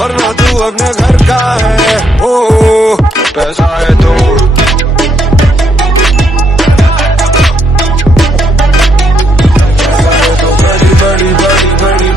वरना तू अपने घर का है। ओ पैसा है तो बड़ी बड़ी बड़ी।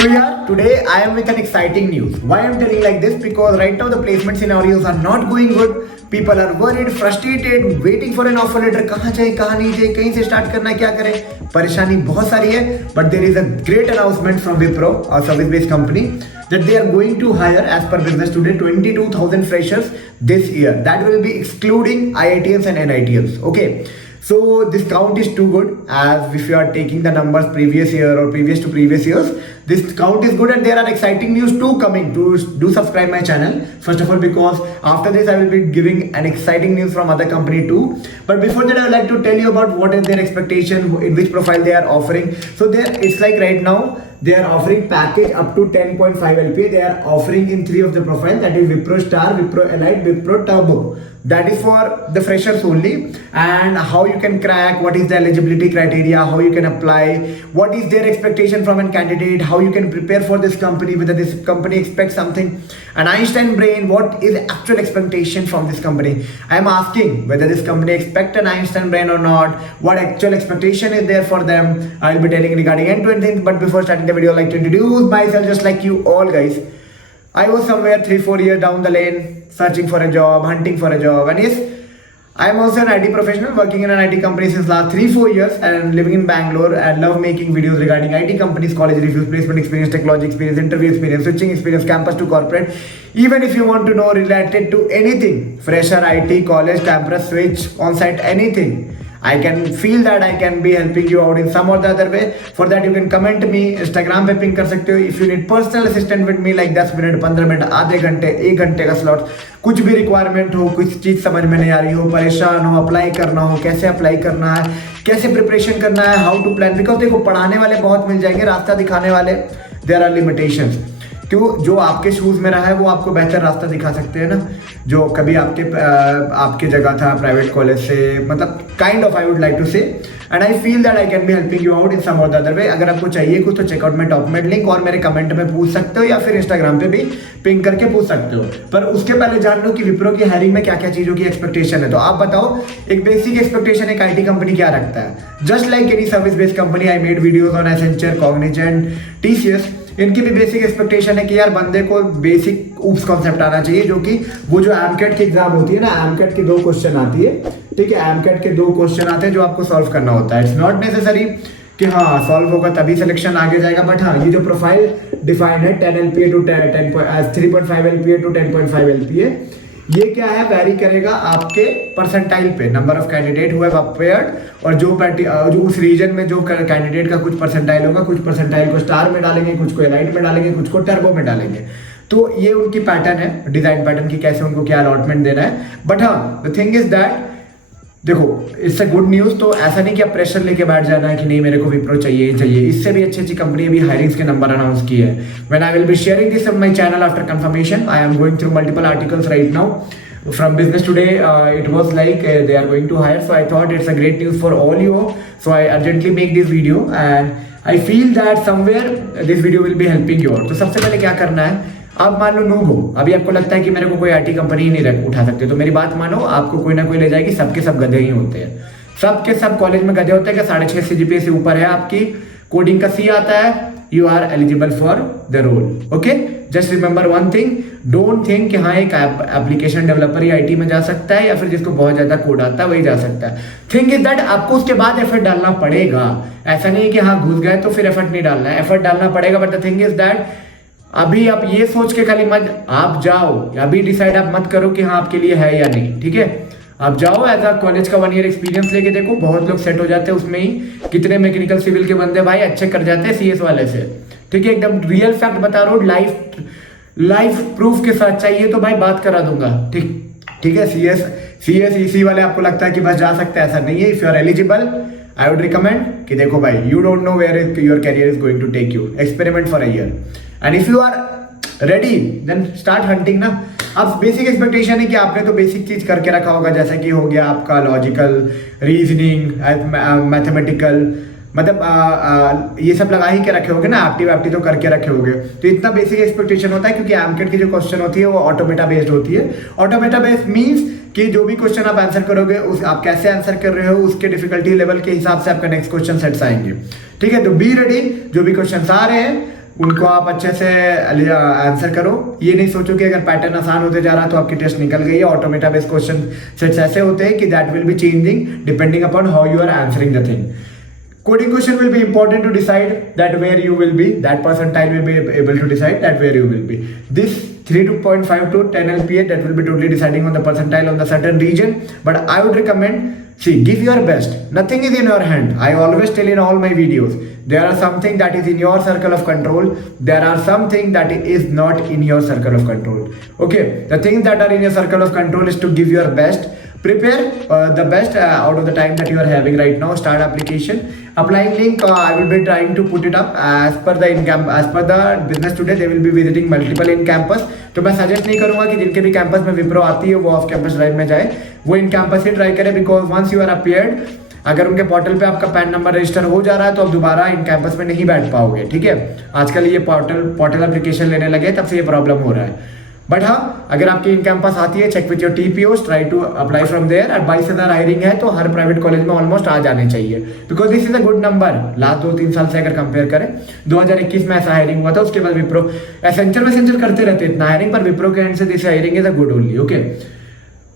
So yeah, today I am with an exciting news. Why I am telling like this? Because right now the placement scenarios are not going good. People are worried, frustrated, waiting for an offer letter. कहाँ जाए, कहाँ नहीं जाए, कहीं से start करना है, क्या करें? परेशानी बहुत सारी है. But there is a great announcement from Wipro, a service-based company, that they are going to hire, as per business today, 22,000 freshers this year. That will be excluding IITians and NITians. Okay. So this count is too good, as if you are taking the numbers previous year or previous to previous years, this count is good, and there are exciting news too coming. Do subscribe my channel first of all, because after this I will be giving an exciting news from other company too. But before that I would like to tell you about what is their expectation, in which profile they are offering. So there, it's like right now they are offering package up to 10.5 LPA. They are offering in 3 of the profile, that is Wipro Star, Wipro Elite, Wipro Turbo. That is for the freshers only. And how you can crack, what is the eligibility criteria, how you can apply, what is their expectation from a candidate, how you can prepare for this company, whether this company expects something, an Einstein brain, what is the actual expectation from this company. I am asking whether this company expect an Einstein brain or not, what actual expectation is there for them. I will be telling regarding end-to-end things. But before starting the video, I would like to introduce myself, just like you all guys. I was somewhere 3-4 years down the lane, searching for a job, hunting for a job, and yes, I am also an IT professional working in an IT company since last 3-4 years and living in Bangalore, and love making videos regarding IT companies, college reviews, placement experience, technology experience, interview experience, switching experience, campus to corporate. Even if you want to know related to anything, fresher, IT, college, campus, switch, on-site, anything, I can feel that I can be helping you out in some or the other way. For that you can comment me, Instagram पे ping कर सकते हो. If you need personal assistant with me, like 10 minute, 15 minute, आधे घंटे, 1 घंटे का slot, कुछ भी रिक्वायरमेंट हो, कुछ चीज़ समझ में नहीं आ रही हो, परेशान हो, अप्लाई करना हो, कैसे अप्लाई करना है, कैसे प्रिपरेशन करना है, हाउ टू प्लान. बिकॉज देखो, पढ़ाने वाले बहुत मिल जाएंगे, रास्ता दिखाने वाले देयर आर लिमिटेशंस. क्यों? जो आपके शूज में रहा है वो आपको बेहतर रास्ता दिखा सकते हैं ना, जो कभी आपके जगह था प्राइवेट कॉलेज से, मतलब kind of I would like to say, and I feel that I can be helping you out in some or the other way. अगर आपको चाहिए कुछ तो चेकआउट में टॉप में लिंक, और मेरे कमेंट में पूछ सकते हो, या फिर इंस्टाग्राम पे भी पिंग करके पूछ सकते हो. पर उसके पहले जान लो कि विप्रो की हायरिंग में क्या क्या चीज़ों की एक्सपेक्टेशन है. तो आप बताओ, एक बेसिक एक्सपेक्टेशन एक आईटी कंपनी क्या रखता है. Just like any service based company, I made videos on Accenture, Cognizant, TCS. इनकी भी बेसिक एक्सपेक्टेशन है कि यार बंदे को बेसिक ऊप्स कॉन्सेप्ट आना चाहिए, जो कि वो जो एमकेट की एग्जाम होती है ना, एमकेट की 2 क्वेश्चन आती है, ठीक है, एमकेट के 2 क्वेश्चन आते हैं जो आपको सॉल्व करना होता है. इट्स नॉट नेसेसरी कि हाँ सॉल्व होगा तभी सिलेक्शन आगे जाएगा, बट हाँ ये जो प्रोफाइल डिफाइन है 10 LPA to 3.5 LPA to 10.5 LPA, ये क्या है, वैरी करेगा आपके परसेंटाइल पे, नंबर ऑफ कैंडिडेट हुए अपेयर्ड, और जो उस रीजन में जो कैंडिडेट का कुछ परसेंटाइल होगा, कुछ परसेंटाइल को स्टार में डालेंगे, कुछ को एलाइट में डालेंगे, कुछ को टर्बो में डालेंगे. तो ये उनकी पैटर्न है, डिजाइन पैटर्न की, कैसे उनको क्या अलॉटमेंट देना है. बट हाँ द थिंग इज दैट, देखो इससे गुड न्यूज़, तो ऐसा नहीं कि आप प्रेशर लेके बैठ जाना है कि नहीं मेरे को विप्रो चाहिए चाहिए. इससे भी अच्छी अच्छी कंपनी अभी हायरिंग्स के नंबर अनाउंस किए हैं. When I will be sharing this on my channel after confirmation. I am going through multiple articles right now from business today. It was like they are going to hire, so I thought it's a great news for all you. So I urgently make this video, and I feel that somewhere this video will be helping you out. तो सबसे पहले क्या करना है, आप मान लो noob हो, अभी आपको लगता है कि मेरे को कोई आईटी कंपनी ही नहीं उठा सकते, तो मेरी बात मानो, आपको कोई ना कोई ले जाएगी. सबके सब गधे ही होते हैं, सबके सब कॉलेज में गधे होते हैं. क्या 6.5 CGPA से ऊपर है आपकी, कोडिंग का C आता है, you are eligible for the role. Okay, just remember one thing, don't think कि हाँ एक एप्लीकेशन डेवलपर ही आईटी में जा सकता है, या फिर जिसको बहुत ज्यादा कोड आता है वही जा सकता है. थिंक इज दैट आपको उसके बाद एफर्ट डालना पड़ेगा. ऐसा नहीं है कि हाँ घुस गए तो फिर एफर्ट नहीं डालना है, एफर्ट डालना पड़ेगा. But the thing is that अभी आप ये सोच के खाली मत आप जाओ, अभी डिसाइड आप मत करो कि हाँ आपके लिए है या नहीं. ठीक है, आप जाओ एज अ कॉलेज का 1 ईयर एक्सपीरियंस लेके देखो, बहुत लोग सेट हो जाते हैं उसमें ही. कितने मैकेनिकल सिविल के बंदे भाई अच्छे कर जाते हैं सीएस वाले से. ठीक है, एकदम रियल फैक्ट बता रहा हूँ, लाइफ प्रूफ के साथ. चाहिए तो भाई बात करा दूंगा. ठीक है, सीएस ईसी वाले आपको लगता है कि बस जा सकते हैं, ऐसा नहीं है. If you are eligible, I would recommend कि देखो भाई, you don't know where your career is going to take you. Experiment for a year, and if you are ready then start hunting ना. अब बेसिक एक्सपेक्टेशन है कि आपने तो basic चीज करके रखा होगा, जैसा कि हो गया आपका लॉजिकल, रीजनिंग, मैथमेटिकल, मतलब ये सब लगा ही के रखे होगे ना, एक्टिव तो करके रखे होगे। तो इतना बेसिक एक्सपेक्टेशन होता है, क्योंकि एमकेट की जो क्वेश्चन होती है वो ऑटोमेटा बेस्ड होती है। ऑटोमेटा बेस्ड मीन्स कि जो भी क्वेश्चन आप आंसर करोगे उस आप कैसे आंसर कर रहे हो उसके डिफिकल्टी लेवल के हिसाब से आपका नेक्स्ट क्वेश्चन सेट्स आएंगे। ठीक है, तो बी रेडी, जो भी क्वेश्चन आ रहे हैं उनको आप अच्छे से आंसर करो। ये नहीं सोचो कि अगर पैटर्न आसान होते जा रहा है तो आपकी टेस्ट निकल गई है। ऑटोमेटा बेस्ड क्वेश्चन सेट्स ऐसे होते हैं कि that will be changing depending upon how you are answering the thing. Coding question will be important to decide that where you will be, that percentile will be able to decide that where you will be. This 3.5 to 10 LPA, that will be totally deciding on the percentile on the certain region. But I would recommend, see, give your best. Nothing is in your hand. I always tell in all my videos, there are something that is in your circle of control. There are something that is not in your circle of control. Okay, the things that are in your circle of control is to give your best. Prepare the best out of the time that you are having right now. Start application. Applying link I will be trying to put it up as per the business today. They will be visiting multiple in campus. तो मैं suggest नहीं करूंगा कि जिनके भी campus में विप्रो आती है वो ऑफ कैंपस ड्राइव में जाए, वो इन कैंपस ही ट्राई करे। Because once you are appeared, अगर उनके पोर्टल पे आपका पैन नंबर रजिस्टर हो जा रहा है तो आप दोबारा इन कैंपस में नहीं बैठ पाओगे। ठीक है, आजकल ये पोर्टल एप्लीकेशन लेने लगे तब से ये प्रॉब्लम हो रहा है। बट हाँ, अगर आपकी इन कैंपस आती है, check with your TPOs, try to apply from there. और 22,000 हायरिंग है तो हर प्राइवेट कॉलेज में ऑलमोस्ट आ जाने चाहिए, because this is a good number. Last 2-3 साल से अगर कंपेयर करें, 2021 में ऐसा हायरिंग हुआ था, उसके बाद विप्रो एसेंशियल करते रहते इतना हायरिंग, पर विप्रो के एंड से this hiring is a good only. Okay,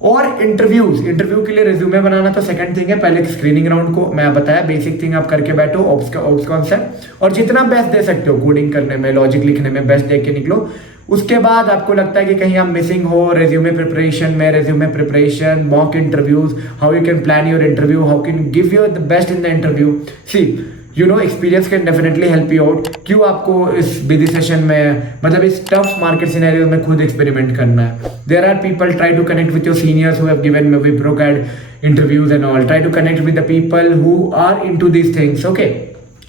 और इंटरव्यू के लिए रिज्यूमे बनाना तो सेकंड थिंग है। पहले स्क्रीनिंग राउंड को मैं बताया, बेसिक थिंग आप करके बैठो, ऑप्स कॉन्सेप्ट, और जितना बेस्ट दे सकते हो कोडिंग करने में, लॉजिक लिखने में, बेस्ट दे के निकलो। उसके बाद आपको लगता है कि कहीं आप मिसिंग हो resume preparation, mock interviews, how you can plan your interview, how can give your the best in the interview. See, you know, experience can definitely help you out. क्यों आपको इस बिजी सेशन में, मतलब इस tough market scenario में खुद experiment करना है? There are people, try to connect with your seniors who have given Wipro CAD interviews and all. Try to connect with the people who are into these things. Okay,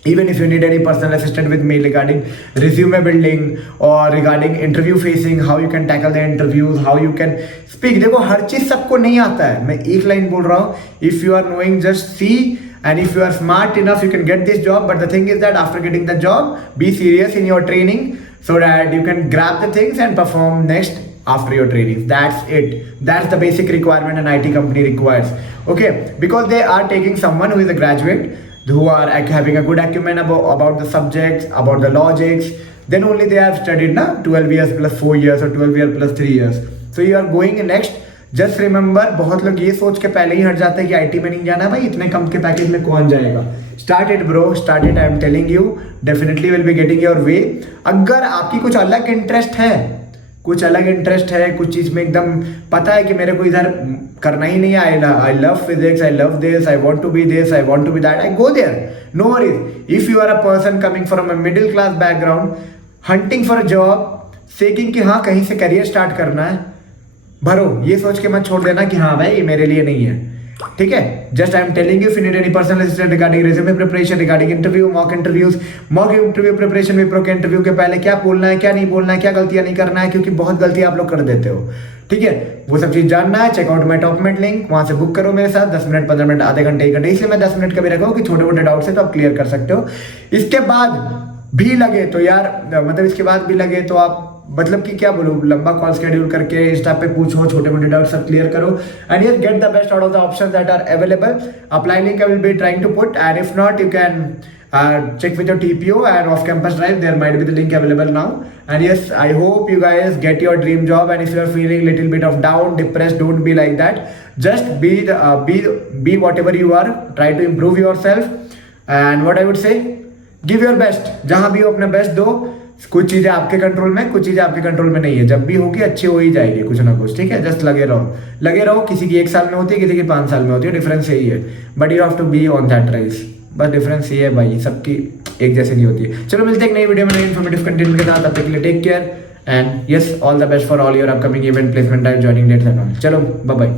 even if you need any personal assistant with me regarding resume building or regarding interview facing, how you can tackle the interviews, how you can speak। देखो, हर चीज सबको नहीं आता है। मैं एक line बोल रहा हूँ, if you are knowing, just see, and if you are smart enough you can get this job। But the thing is that after getting the job, be serious in your training so that you can grab the things and perform next after your training. That's it. That's the basic requirement an IT company requires. Okay, because they are taking someone who is a graduate, who are having a good acumen about the subjects, about the logics. Then only they have studied na 12 years plus 4 years or 12 years plus 3 years. So you are going next. Just remember, बहुत लोग ये सोच के पहले ही हट जाते हैं कि IT में नहीं जाना भाई, इतने कम के पैकेज में कौन जाएगा। Start it bro, start it. I am telling you, definitely will be getting your way. अगर आपकी कुछ अलग इंटरेस्ट है, कुछ चीज़ में एकदम पता है कि मेरे को इधर करना ही नहीं है, I love physics, I love this, I want to be this, I want to be that, I go there, no worries. If you are a person coming from a middle class background, hunting for a job, seeking कि हाँ कहीं से career start करना है, भरो, ये सोच के मत छोड़ देना कि हाँ भाई ये मेरे लिए नहीं है। ठीक है, just I am telling you, if you need any personal assistant regarding resume preparation, regarding interview, mock interview preparation, Wipro के इंटरव्यू के पहले क्या बोलना है, क्या नहीं बोलना है, क्या गलतियां नहीं करना है, क्योंकि बहुत गलतियां आप लोग कर देते हो। ठीक है, वो सब चीज जानना है, चेकआउट माई टॉपमेट लिंक, वहां से बुक करो मेरे साथ। 10 मिनट, 15 मिनट, आधे घंटे, 1 घंटे, इसलिए मैं 10 मिनट का भी रखा हूँ कि छोटे मोटे डाउट्स है तो आप क्लियर कर सकते हो। इसके बाद भी लगे तो यार, मतलब इसके बाद भी लगे तो आप, मतलब कि क्या बोलूं, लंबा कॉल शेड्यूल करके इंस्टा पे पूछो, छोटे मोटे डाउट सब क्लियर करो, and yes get the best out of the options that are available. Apply link I will be trying to put, and if not you can check with your TPO and off campus drive, there might be the link available now. And yes, I hope you guys get your dream job, and if you are feeling little bit of down, depressed, don't be like that. Just be whatever you are, try to improve yourself, and what I would say, give your best। जहां भी हो अपना best दो। कुछ चीजें आपके control में, कुछ चीजें आपके कंट्रोल में नहीं है, जब भी होगी अच्छी हो ही जाएगी कुछ ना कुछ। ठीक है, जस्ट लगे रहो। किसी की 1 साल में होती है, किसी की 5 साल में होती है, डिफरेंस यही है, but you have to be on that race. बस डिफरेंस ये है भाई, सबकी एक जैसे नहीं होती है। चलो मिलते हैं एक नई वीडियो में नई इन्फॉर्मेटिव कंटेंट के साथ, तब तक के लिए take care, and yes, all the best for all your upcoming event, placement, joining dates and all. चलो बाय बाय।